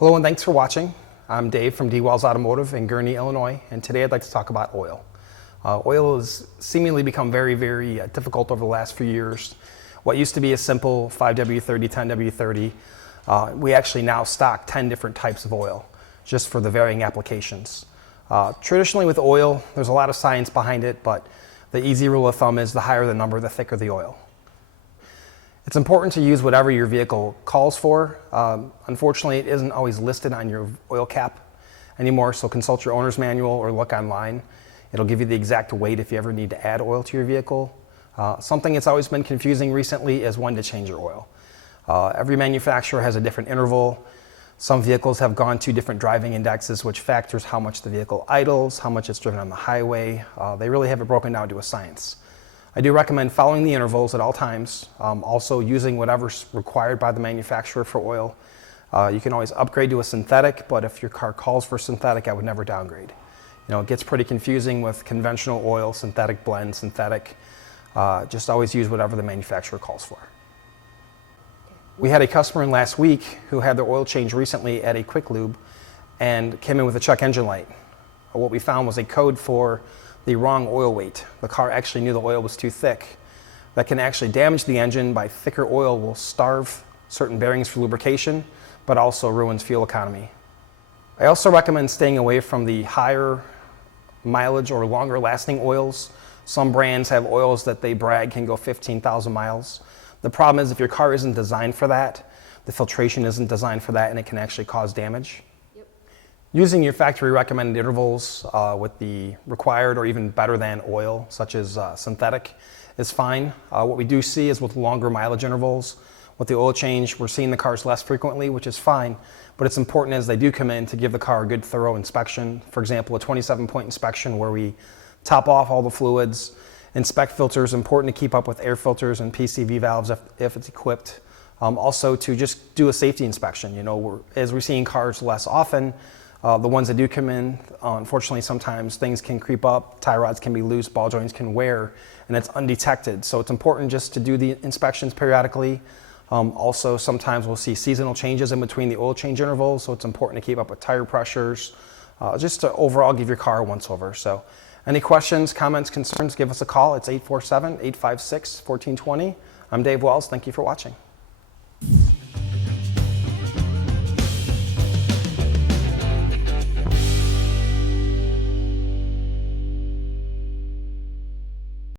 Hello and thanks for watching. I'm Dave from D. Wells Automotive in Gurnee, Illinois, and today I'd like to talk about oil. Oil has seemingly become very difficult over the last few years. What used to be a simple 5W30, 10W30, we actually now stock 10 different types of oil just for the varying applications. Traditionally with oil, there's a lot of science behind it, but the easy rule of thumb is the higher the number, the thicker the oil. It's important to use whatever your vehicle calls for. Unfortunately, it isn't always listed on your oil cap anymore, so consult your owner's manual or look online. It'll give you the exact weight if you ever need to add oil to your vehicle. Something that's always been confusing recently is when to change your oil. Every manufacturer has a different interval. Some vehicles have gone to different driving indexes, which factors how much the vehicle idles, how much it's driven on the highway. They really have it broken down to a science. I do recommend following the intervals at all times, also using whatever's required by the manufacturer for oil. You can always upgrade to a synthetic, but if your car calls for synthetic, I would never downgrade. You know, it gets pretty confusing with conventional oil, synthetic blend, synthetic. Just always use whatever the manufacturer calls for. We had a customer in last week who had their oil change recently at a quick lube and came in with a check engine light. What we found was a code for the wrong oil weight. The car actually knew the oil was too thick. That can actually damage the engine. By thicker oil will starve certain bearings for lubrication, but also ruins fuel economy. I also recommend staying away from the higher mileage or longer lasting oils. Some brands have oils that they brag can go 15,000 miles. The problem is if your car isn't designed for that, the filtration isn't designed for that, and it can actually cause damage. Using your factory recommended intervals with the required or even better than oil, such as synthetic, is fine. What we do see is with longer mileage intervals, with the oil change, we're seeing the cars less frequently, which is fine, but it's important as they do come in to give the car a good thorough inspection. For example, a 27-point inspection where we top off all the fluids, inspect filters. Important to keep up with air filters and PCV valves if it's equipped. Also to just do a safety inspection. You know, as we're seeing cars less often, the ones that do come in, unfortunately, sometimes things can creep up, tie rods can be loose, ball joints can wear, and it's undetected. So it's important just to do the inspections periodically. Also, sometimes we'll see seasonal changes in between the oil change intervals, so it's important to keep up with tire pressures, just to overall give your car a once-over. So any questions, comments, concerns, give us a call. It's 847-856-1420. I'm Dave Wells. Thank you for watching.